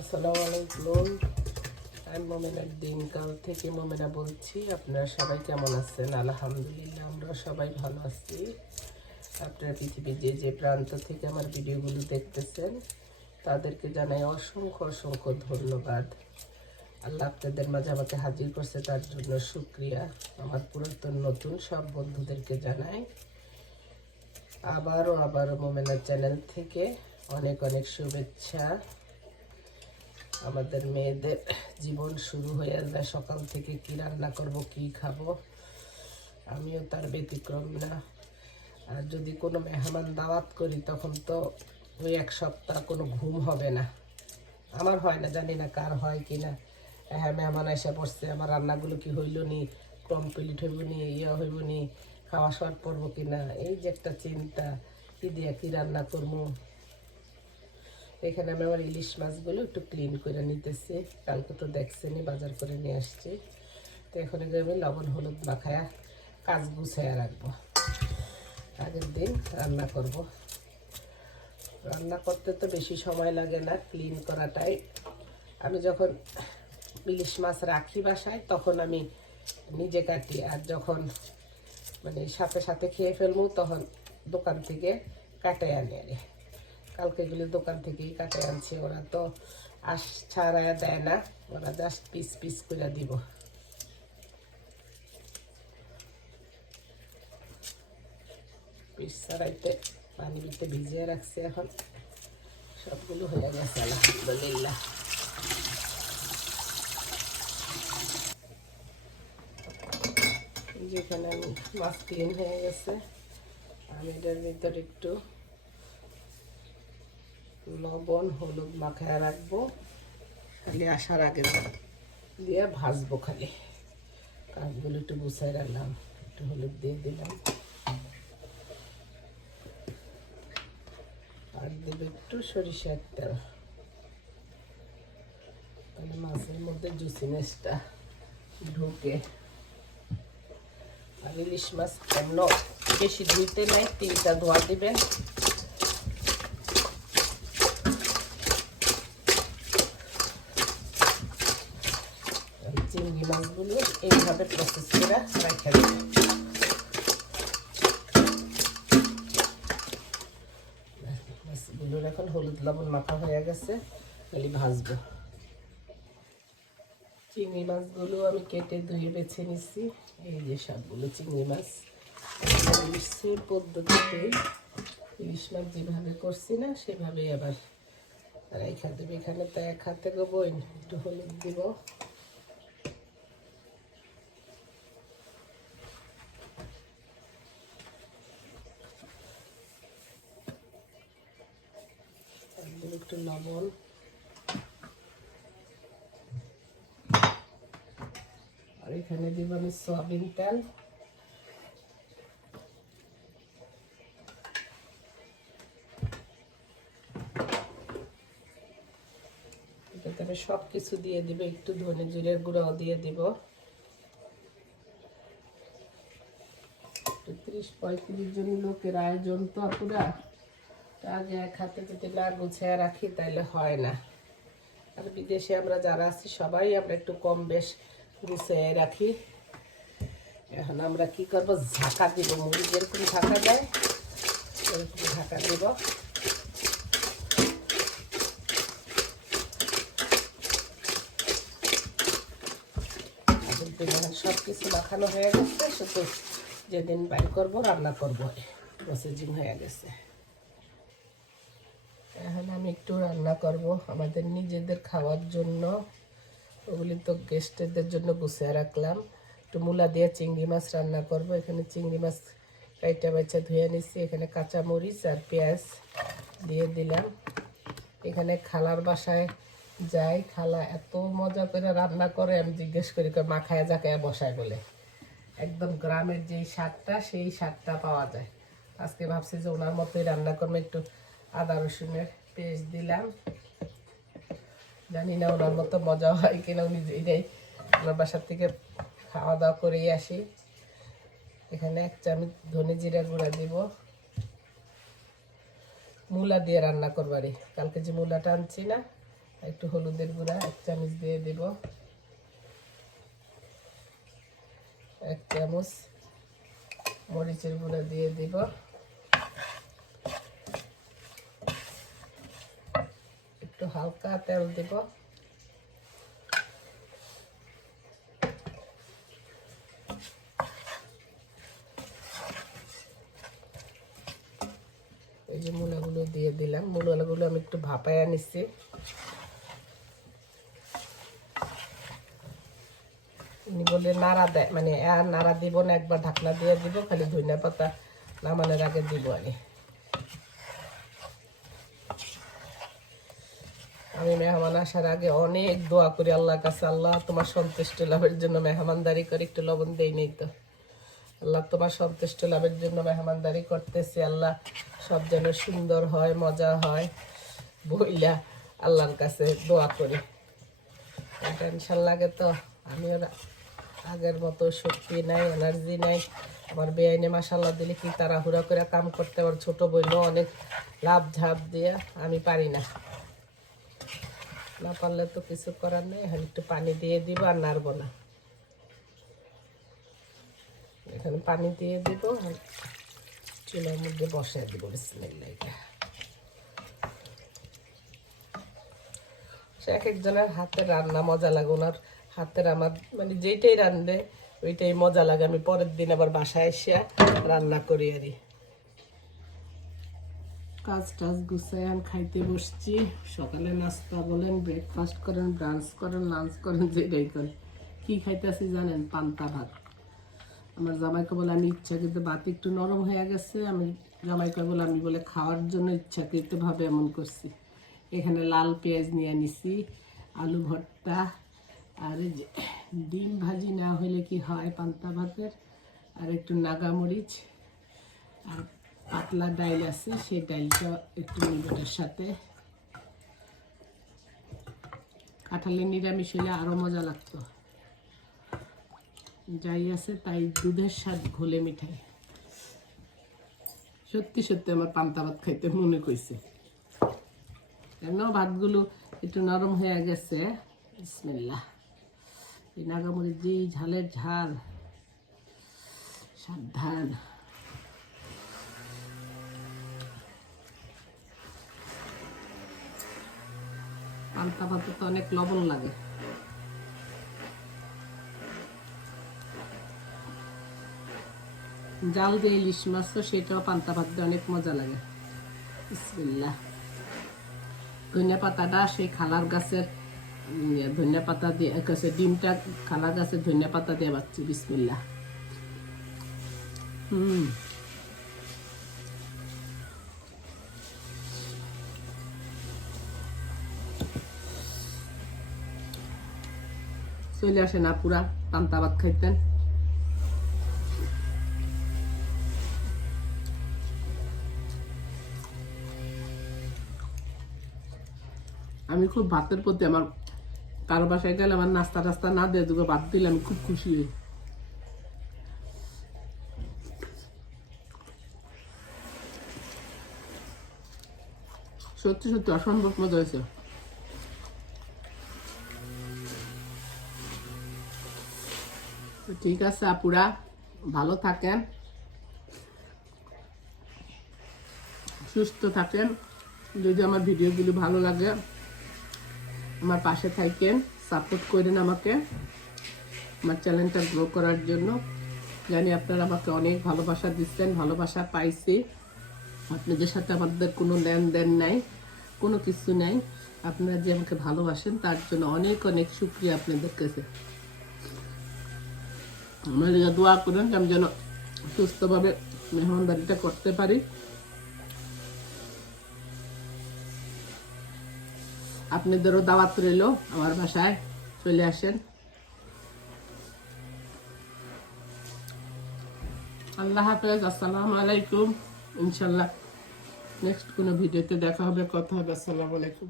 আসসালামু আলাইকুম। আমি মোমেনার দিনকাল থেকে মোমেনা বলছি, আপনারা সবাই কেমন আছেন? আলহামদুলিল্লাহ, আমরা সবাই ভালো আছি। আপনারা পৃথিবীর যে যে প্রান্ত থেকে আমার ভিডিওগুলো দেখতেছেন, তাদেরকে জানাই অসংখ্য অসংখ্য ধন্যবাদ। আল্লাহ আপনাদের মাঝে আমাকে হাজির করছে, তার জন্য শুক্রিয়া। আমার পুরাতন নতুন সব বন্ধুদেরকে জানাই। আবারও আবারও মোমেনার চ্যানেল থেকে অনেক অনেক শুভেচ্ছা। আমাদের মেয়েদের জীবন শুরু হয়ে যায় সকাল থেকে কি রান্না করব, কি খাব, আমিও তার ব্যতিক্রম না। আর যদি কোনো মেহমান দাওয়াত করি, তখন তো ওই এক সপ্তাহ কোনো ঘুম হবে না। আমার হয় না, জানি না কার হয় কি না। হ্যাঁ মেহমান এসে পড়ছে, আমার রান্নাগুলো কি হইল নি, কমপ্লিট হইব নি ইয়ে হইব নি খাওয়া শর্ট পড়ব কি না? এই যে একটা চিন্তা, কি দিয়ে কি রান্না করব? এখানে আমি আমার ইলিশ মাছগুলো একটু ক্লিন করে নিতেছি। কালকে তো দেখছেনি বাজার করে নিয়ে আসছি। তো এখন আমি লবণ, হলুদ মাখায়া কাজ গুছাইয়া রাখব। আগের দিন রান্না করব। রান্না করতে তো বেশি সময় লাগে না ক্লিন করাটাই। আমি যখন ইলিশ মাছ রাখি বাসায়, তখন আমি নিজে কাটি। আর যখন মানে সাথে সাথে খেয়ে ফেলব, তখন দোকান থেকে কাটাই আনি আরে কালকে এগুলো দোকান থেকেই কাটাই আনছে, ওরা তো আশ ছাড়ায় দেয় না, ওরা জাস্ট পিস পিস করে দিব। পিস ছাড়াইতে ভিজিয়ে রাখছে এখন, সবগুলো হয়ে গেছে যেখানে আমি মাছ ক্লিন হয়ে গেছে আমি এটার ভিতরে একটু লবণ, হলুদ মাখায় রাখব। খালি আসার আগে দিয়ে ভাজবো খালি। কাজগুলো একটু গুছাই রাখলাম, একটু হলুদ দিয়ে দিলাম। আর দেবে একটু সরিষার তেল। তাহলে মাছের মধ্যে জুসিনেসটা ঢুকে। আর ইলিশ মাছ এমন বেশি ধুইতে নাই, তিনটা ধোয়া দিবেন। চিংড়ি এইভাবে প্রসেস করে রেখে দেবো। এখন হলুদ লবণ মাখা হয়ে গেছে, খালি ভাজবো। চিংড়ি মাছগুলো আমি কেটে ধুয়ে বেছে নিচ্ছি এই যে সবগুলো চিংড়ি মাছ। ইলিশের পদ্ধতিতে ইলিশ মাছ যেভাবে করছি না, সেভাবেই আবার রেখা দেবে। এখানে তো এক হাতে গোবো একটু হলুদ দিব একদম একটু লবণ। আর এখানে দিব আমি সয়াবিন তেল। সব কিছু দিয়ে দিব, একটু ধনে জিরের গুঁড়াও দিয়ে দিব। ত্রিশ পঁয়ত্রিশ জন লোকের আয়োজন তো পুরা। আগে এক হাতে যদি না গুছিয়ে রাখি তাহলে হয় না। আর বিদেশে আমরা যারা আছি, সবাই আমরা একটু কম বেশ গুছিয়ে রাখি। এখন আমরা কি করব? ঝাঁকা দিব, মুড়ি যেরকম ঢাকা দেয় এরকম ঢাকা দিব। সব কিছু মাখানো হয়ে গেছে, শুধু যেদিন বাইর করব, রান্না করব। প্রসেসিং হয়ে গেছে। একটু রান্না করব। আমাদের নিজেদের খাওয়ার জন্য। ওগুলি তো গেস্টদের জন্য গুছিয়ে রাখলাম। একটু মূলা দিয়ে চিংড়ি মাছ রান্না করব। এখানে চিংড়ি মাছ কাইটা বাইচা ধুয়ে নিচ্ছি এখানে কাঁচা মরিচ আর পেঁয়াজ দিয়ে দিলাম। এখানে খালার বাসায় যাই। খালা এত মজা করে রান্না করে। আমি জিজ্ঞেস করি মাখায় জাকায় বসায় বলে। একদম গ্রামের যেই স্বাদটা, সেই স্বাদটা পাওয়া যায়। আজকে ভাবছি যে ওনার মতোই রান্না করব, একটু আদা রসুনের পেস্ট দিলাম। জানি না ওনার মতো মজা হয় কিনা, উনি এটাই ওনার বাসার থেকে খাওয়া দাওয়া করেই আসি। এখানে এক চামচ ধনে জিরা গুঁড়া দিব। মূলা দিয়ে রান্না করবারি কালকে যে মূলাটা আনছি না, একটু হলুদের গুঁড়া, এক চামচ দিয়ে দেব। এক চামচ মরিচের গুঁড়া দিয়ে দিব একটু হালকা তেল দেব। এই যে মূলাগুলো দিয়ে দিলাম। মূলাগুলো আমি একটু ভাপায় নিচ্ছি। উনি নাড়া দেয় মানে নাড়া দিব না, একবার ঢাকনা দিয়ে দিব, খালি ধনিয়া পাতা নামানোর আগে দিব আমি। আমি মেহমান আসার আগে অনেক দোয়া করি আল্লাহর কাছে। আল্লাহ তোমার সন্তুষ্ট লাভের জন্য মেহমানদারি করে একটু লবণ দেই নেই তো। আল্লাহ তোমার সন্তুষ্ট লাভের জন্য মেহমানদারি করতেছি। আল্লাহ সব যেন সুন্দর হয়, মজা হয়, বইলা আল্লাহর কাছে দোয়া করি। টেনশন লাগে তো আমিও আগের মতো শক্তি নাই এনার্জি নাই। আমার বেআইনে মাসাল্লাহ দিলে কি তাড়াহুড়া করে কাম করতে আমার ছোট বোনও অনেক লাভ ঝাপ দিয়ে আমি পারি না। না পারলে তো কিছু করার নেই, এখন একটু পানি দিয়ে দিব আর নাড়বো না। এখানে পানি দিয়ে দিব, আর চুলার মধ্যে বসায় দিব, বিসমিল্লাহ এক একজনের হাতের রান্না মজা লাগে, ওনার হাতের আমার মানে যেইটাই রান্ধে ওইটাই মজা লাগে। আমি পরের দিন আবার বাসায় এসে রান্না করি আরই কাজ টাজ গুছাই আমি খাইতে বসছি। সকালে নাস্তা বলেন ব্রেকফাস্ট করেন ব্রাঞ্চ করেন লাঞ্চ করেন, যেটাই করেন। কী খাইতেছি জানেন? পান্তা ভাত। আমার জামাইকে বলে, আমি ইচ্ছা ইচ্ছাকৃত ভাত একটু নরম হয়ে গেছে। আমি জামাইকে বলে, আমি বলে, খাওয়ার জন্য ইচ্ছাকৃতভাবে এমন করছি। এখানে লাল পেঁয়াজ নিয়ে নিছি আলু ভর্তা, আর যে ডিম ভাজি না হলে কি হয় পান্তা ভাতের? আর একটু নাগামরিচ আর পাতলা ডাইল আছে, সেই ডাইলটা একটু নিবেটার সাথে। কাঁঠালের নিরামিষ হলে আরও মজা লাগতো। যাই আছে তাই দুধের স্বাদ ঘোলে মিঠাই। সত্যি সত্যি আমার পান্তা ভাত খাইতে মনে কইছে। কেন ভাতগুলো একটু নরম হয়ে গেছে? বিসমিল্লাহ। এই নাগামরিচ যে ঝালের ঝাল, সাবধান। পান্তা ভাতে তো অনেক লবণ লাগে। জাল দিয়ে ইলিশ মাছ তো সেটাও পান্তা ভাত দিয়ে অনেক মজা লাগে। ধনিয়া পাতাটা সেই খালার গাছের ধনিয়া পাতা দিয়ে, গাছে ডিমটা খালার গাছের ধনিয়া পাতা দিয়ে বাচ্ছি বিসমিল্লাহ। হুম। চলে আসে না, পুরা পান্তা ভাত খাইতেন। আমি খুব ভাতের প্রতি আমার কারও বাসায় গেলে আমার নাস্তা টাস্তা না দিয়ে দুটো ভাত দিলে আমি খুব খুশি হই। সত্যি সত্যি অসম্ভব মজা হয়েছে। তো ঠিক আছে, আপুরা। ভালো থাকেন। সুস্থ থাকেন। যদি আমার ভিডিওগুলি ভালো লাগে, আমার পাশে থাকেন, সাপোর্ট করেন আমাকে। আমার চ্যানেলটা গ্রো করার জন্য। জানি আপনারা আমাকে অনেক ভালোবাসা দিচ্ছেন, ভালোবাসা পাইছি। আপনাদের সাথে আমাদের কোনো লেনদেন নাই, কোনো কিছু নাই। আপনারা যে আমাকে ভালোবাসেন, তার জন্য অনেক অনেক শুক্রিয়া আপনাদের কাছে। আমার লিগে দোয়া করেন আমি যেন সুস্থভাবে মেহমানদারিটা করতে পারি। আপনাদেরও দাওয়াত রইল, আমার বাসায় চলে আসেন। আল্লাহ হাফেজ, আসসালামু আলাইকুম। ইনশাল্লাহ নেক্সট কোনো ভিডিওতে দেখা হবে, কথা হবে, আসসালামু আলাইকুম।